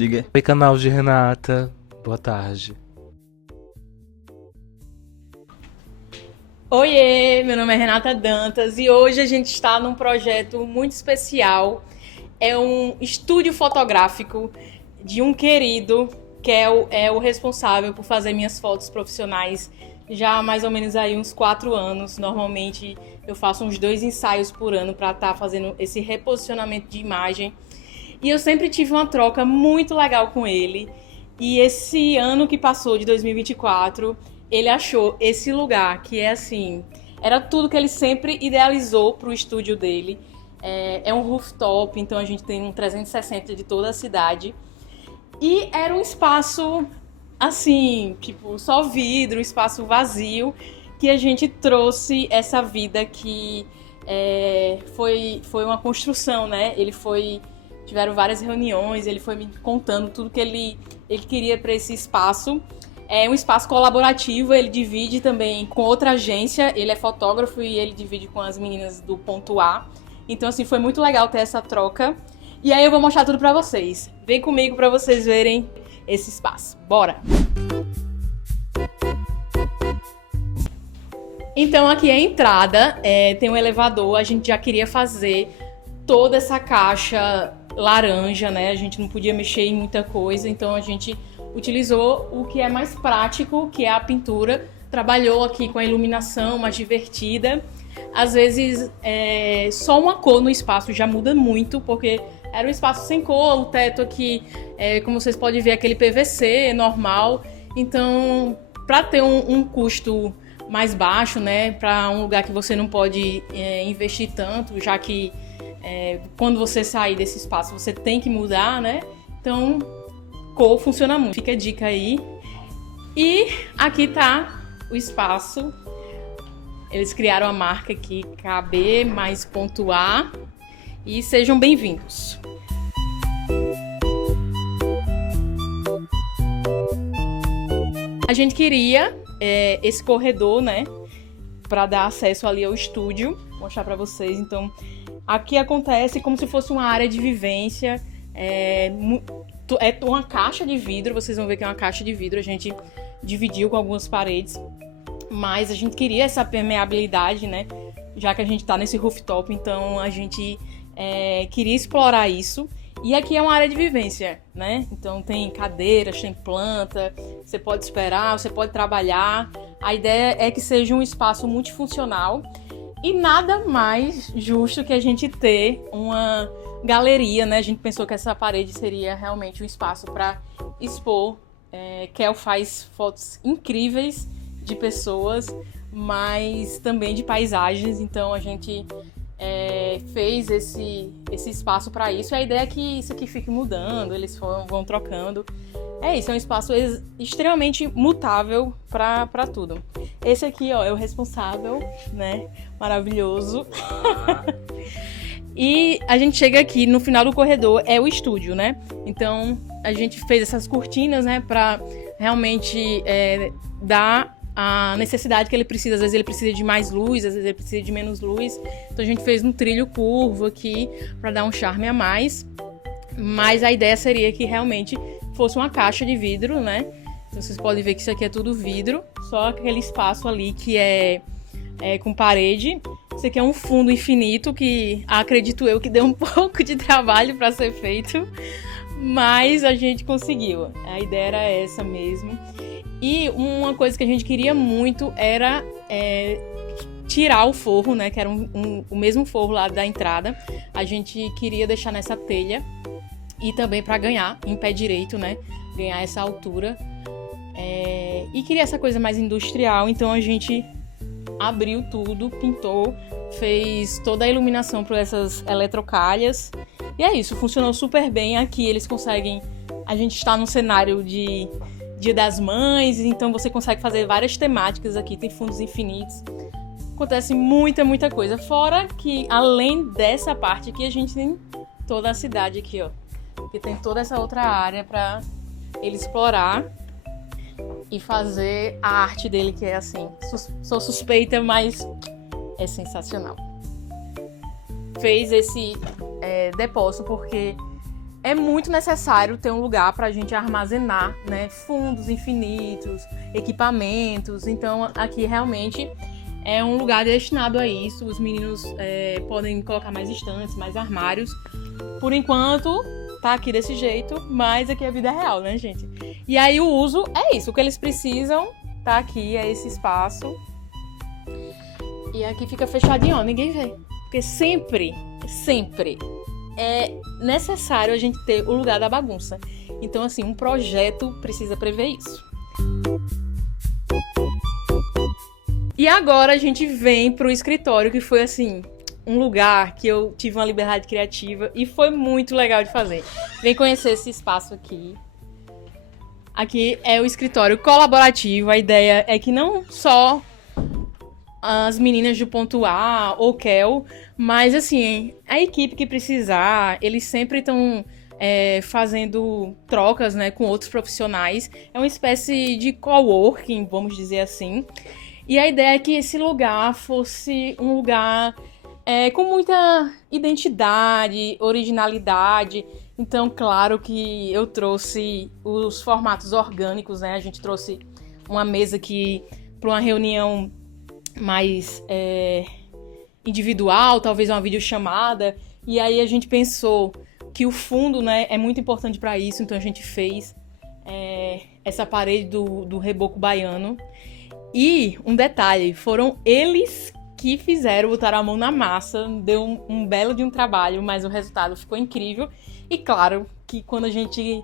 Diga. Oi, canal de Renata. Boa tarde. Oiê, meu nome é Renata Dantas e hoje a gente está num projeto muito especial. É um estúdio fotográfico de um querido que é o responsável por fazer minhas fotos profissionais já há mais ou menos aí uns 4 anos. Normalmente eu faço uns 2 ensaios por ano para estar fazendo esse reposicionamento de imagem. E eu sempre tive uma troca muito legal com ele. E esse ano que passou, de 2024, ele achou esse lugar que é assim... Era tudo que ele sempre idealizou para o estúdio dele. É um rooftop, então a gente tem um 360 de toda a cidade. E era um espaço, assim, tipo, só vidro, um espaço vazio, que a gente trouxe essa vida que foi uma construção, né? Tiveram várias reuniões, ele foi me contando tudo que ele queria para esse espaço. É um espaço colaborativo, ele divide também com outra agência, ele é fotógrafo e ele divide com as meninas do Ponto A. Então, assim, foi muito legal ter essa troca. E aí eu vou mostrar tudo pra vocês. Vem comigo pra vocês verem esse espaço. Bora! Então, aqui é a entrada, tem um elevador, a gente já queria fazer toda essa caixa laranja, né? A gente não podia mexer em muita coisa, então a gente utilizou o que é mais prático, que é a pintura. Trabalhou aqui com a iluminação mais divertida. Às vezes, só uma cor no espaço já muda muito, porque era um espaço sem cor, o teto aqui, como vocês podem ver, aquele PVC normal. Então, para ter um custo mais baixo, né, para um lugar que você não pode investir tanto, já que quando você sair desse espaço você tem que mudar, né? Então, cor funciona muito. Fica a dica aí. E aqui tá o espaço. Eles criaram a marca aqui, KB mais Ponto A. E sejam bem-vindos. A gente queria esse corredor, né, para dar acesso ali ao estúdio. Vou mostrar para vocês. Então, aqui acontece como se fosse uma área de vivência. É uma caixa de vidro. Vocês vão ver que é uma caixa de vidro. A gente dividiu com algumas paredes. Mas a gente queria essa permeabilidade, né? Já que a gente tá nesse rooftop, então a gente queria explorar isso. E aqui é uma área de vivência, né? Então tem cadeiras, tem planta, você pode esperar, você pode trabalhar. A ideia é que seja um espaço multifuncional e nada mais justo que a gente ter uma galeria, né? A gente pensou que essa parede seria realmente um espaço para expor. Kel faz fotos incríveis de pessoas, mas também de paisagens, então a gente fez esse espaço para isso. A ideia é que isso aqui fique mudando, eles vão trocando. É isso, é um espaço extremamente mutável para tudo. Esse aqui, ó, é o responsável, né? Maravilhoso. E a gente chega aqui, no final do corredor, é o estúdio, né? Então, a gente fez essas cortinas, né? Para realmente dar a necessidade que ele precisa. Às vezes ele precisa de mais luz, às vezes ele precisa de menos luz. Então, a gente fez um trilho curvo aqui para dar um charme a mais. Mas a ideia seria que realmente fosse uma caixa de vidro, né? Então, vocês podem ver que isso aqui é tudo vidro. Só aquele espaço ali que é com parede. Isso aqui é um fundo infinito que acredito eu que deu um pouco de trabalho para ser feito, mas a gente conseguiu. A ideia era essa mesmo. E uma coisa que a gente queria muito era tirar o forro, né? Que era o mesmo forro lá da entrada. A gente queria deixar nessa telha e também para ganhar em pé direito, né? Ganhar essa altura. E queria essa coisa mais industrial, então a gente abriu tudo, pintou, fez toda a iluminação para essas eletrocalhas. E é isso, funcionou super bem. Aqui eles conseguem... A gente está num cenário de Dia das Mães, então você consegue fazer várias temáticas aqui, tem fundos infinitos. Acontece muita coisa. Fora que, além dessa parte aqui, a gente tem toda a cidade aqui, ó. Que tem toda essa outra área para ele explorar e fazer a arte dele, que é assim, sou suspeita, mas é sensacional. Fez esse depósito porque é muito necessário ter um lugar para a gente armazenar, né, fundos infinitos, equipamentos. Então, aqui realmente é um lugar destinado a isso. Os meninos podem colocar mais estantes, mais armários. Por enquanto, tá aqui desse jeito, mas aqui a vida é real, né, gente? E aí o uso é isso. O que eles precisam tá aqui, é esse espaço. E aqui fica fechadinho, ó, ninguém vê. Porque sempre é necessário a gente ter o lugar da bagunça. Então, assim, um projeto precisa prever isso. E agora a gente vem pro escritório, que foi, assim, um lugar que eu tive uma liberdade criativa e foi muito legal de fazer. Vem conhecer esse espaço aqui. Aqui é o escritório colaborativo. A ideia é que não só as meninas do ponto A ou Kel, mas assim, a equipe que precisar, eles sempre estão fazendo trocas, né, com outros profissionais. É uma espécie de coworking, vamos dizer assim. E a ideia é que esse lugar fosse um lugar com muita identidade, originalidade. Então, claro que eu trouxe os formatos orgânicos, né? A gente trouxe uma mesa aqui para uma reunião mais individual, talvez uma videochamada. E aí a gente pensou que o fundo, né, é muito importante para isso. Então a gente fez essa parede do reboco baiano. E um detalhe, foram eles que fizeram, botaram a mão na massa, deu um belo de um trabalho, mas o resultado ficou incrível. E claro que quando a gente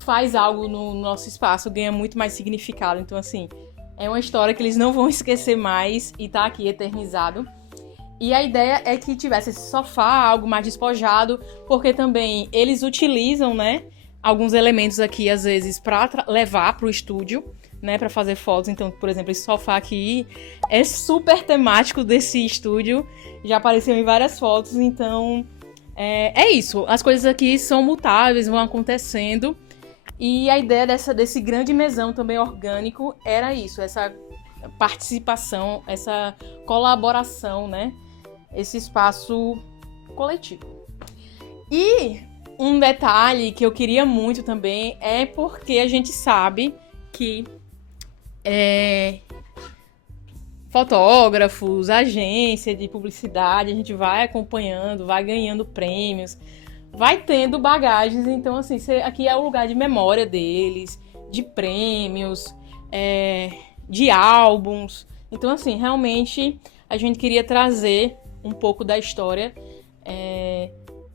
faz algo no nosso espaço, ganha muito mais significado. Então, assim, é uma história que eles não vão esquecer mais e tá aqui eternizado. E a ideia é que tivesse esse sofá, algo mais despojado, porque também eles utilizam, né, alguns elementos aqui, às vezes, para levar para o estúdio, né, para fazer fotos. Então, por exemplo, esse sofá aqui é super temático desse estúdio, já apareceu em várias fotos. Então, é isso. As coisas aqui são mutáveis, vão acontecendo. E a ideia desse grande mesão também orgânico era isso, essa participação, essa colaboração, né? Esse espaço coletivo. E um detalhe que eu queria muito também é porque a gente sabe que fotógrafos, agência de publicidade, a gente vai acompanhando, vai ganhando prêmios, vai tendo bagagens. Então, assim, aqui é o lugar de memória deles, de prêmios, de álbuns. Então, assim, realmente a gente queria trazer um pouco da história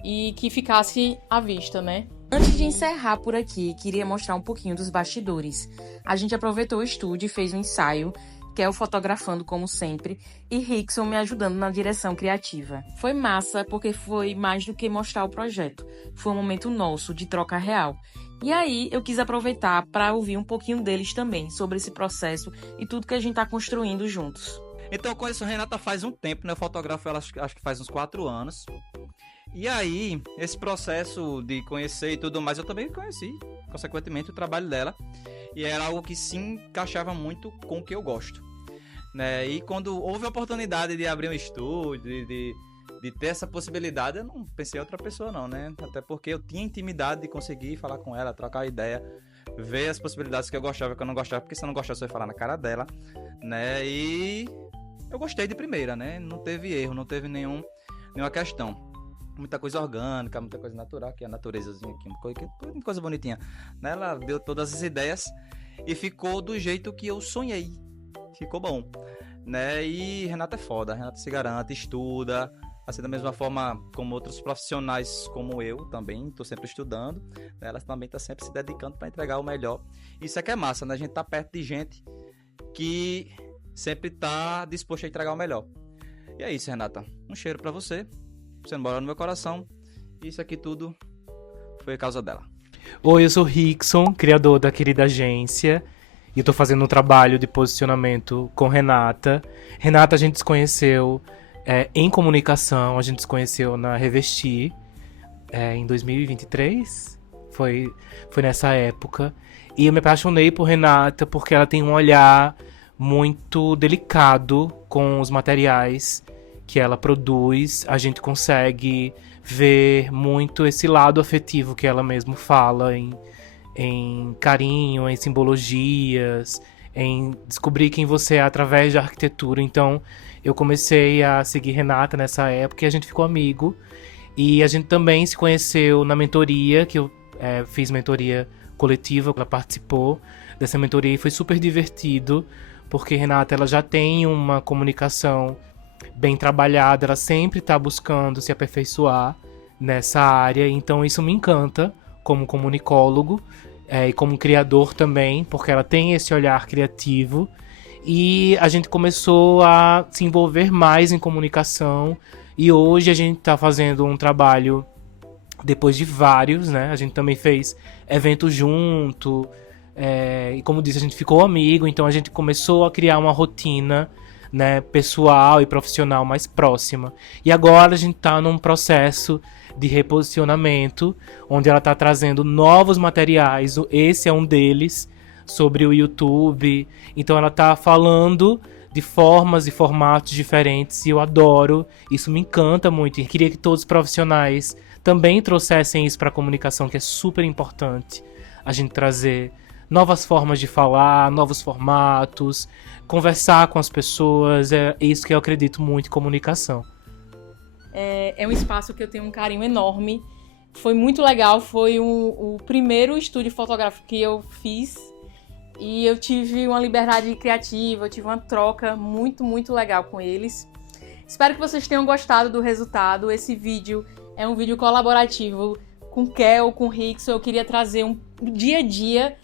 e que ficasse à vista, né? Antes de encerrar por aqui, queria mostrar um pouquinho dos bastidores. A gente aproveitou o estúdio e fez um ensaio, Kel fotografando como sempre, e Rickson me ajudando na direção criativa. Foi massa porque foi mais do que mostrar o projeto. Foi um momento nosso, de troca real. E aí eu quis aproveitar para ouvir um pouquinho deles também, sobre esse processo e tudo que a gente está construindo juntos. Então eu conheço a Renata faz um tempo, né? Eu fotografo ela acho que faz uns 4 anos. E aí, esse processo de conhecer e tudo mais, eu também conheci, consequentemente, o trabalho dela. E era algo que se encaixava muito com o que eu gosto, né? E quando houve a oportunidade de abrir um estúdio, de ter essa possibilidade, eu não pensei em outra pessoa não, né? Até porque eu tinha intimidade de conseguir falar com ela, trocar ideia, ver as possibilidades que eu gostava e que eu não gostava, porque se eu não gostava, você ia falar na cara dela, né? E eu gostei de primeira, né? Não teve erro, não teve nenhuma questão. Muita coisa orgânica, muita coisa natural, que é a naturezazinha aqui, coisa bonitinha, né? Ela deu todas as ideias e ficou do jeito que eu sonhei. Ficou bom, né? E Renata é foda, Renata se garante, estuda, assim, da mesma forma como outros profissionais como eu também, tô sempre estudando, né? Ela também tá sempre se dedicando para entregar o melhor. Isso é que é massa, né? A gente tá perto de gente que sempre tá disposto a entregar o melhor. E é isso, Renata. Um cheiro para você. Você mora no meu coração. Isso aqui tudo foi a causa dela. Oi, eu sou Rickson, criador da querida agência. E eu tô fazendo um trabalho de posicionamento com Renata. Renata a gente se conheceu em comunicação. A gente se conheceu na Revestir em 2023. Foi nessa época. E eu me apaixonei por Renata porque ela tem um olhar muito delicado com os materiais que ela produz, a gente consegue ver muito esse lado afetivo que ela mesmo fala em carinho, em simbologias, em descobrir quem você é através da arquitetura. Então, eu comecei a seguir Renata nessa época e a gente ficou amigo. E a gente também se conheceu na mentoria, que eu fiz mentoria coletiva, ela participou dessa mentoria e foi super divertido, porque Renata ela já tem uma comunicação bem trabalhada, ela sempre está buscando se aperfeiçoar nessa área, então isso me encanta como comunicólogo e como criador também, porque ela tem esse olhar criativo e a gente começou a se envolver mais em comunicação e hoje a gente está fazendo um trabalho depois de vários, né? A gente também fez evento junto, e como disse, a gente ficou amigo, então a gente começou a criar uma rotina, né, pessoal e profissional mais próxima. E agora a gente está num processo de reposicionamento, onde ela está trazendo novos materiais, esse é um deles, sobre o YouTube. Então ela está falando de formas e formatos diferentes e eu adoro, isso me encanta muito. E queria que todos os profissionais também trouxessem isso para a comunicação, que é super importante a gente trazer novas formas de falar, novos formatos, conversar com as pessoas, é isso que eu acredito muito em comunicação. É um espaço que eu tenho um carinho enorme, foi muito legal, foi o primeiro estúdio fotográfico que eu fiz e eu tive uma liberdade criativa, eu tive uma troca muito, muito legal com eles. Espero que vocês tenham gostado do resultado. Esse vídeo é um vídeo colaborativo com Kel, com Rickson. Eu queria trazer um dia a dia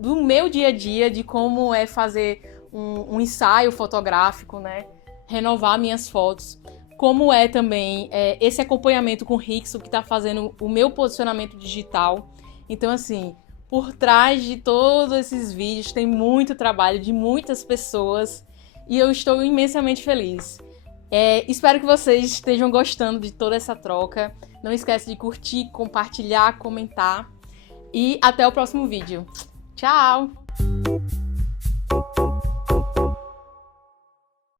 do meu dia a dia, de como é fazer um ensaio fotográfico, né? Renovar minhas fotos. Como é também esse acompanhamento com o Rickson, que está fazendo o meu posicionamento digital. Então, assim, por trás de todos esses vídeos tem muito trabalho de muitas pessoas e eu estou imensamente feliz. Espero que vocês estejam gostando de toda essa troca. Não esquece de curtir, compartilhar, comentar. E até o próximo vídeo. Tchau!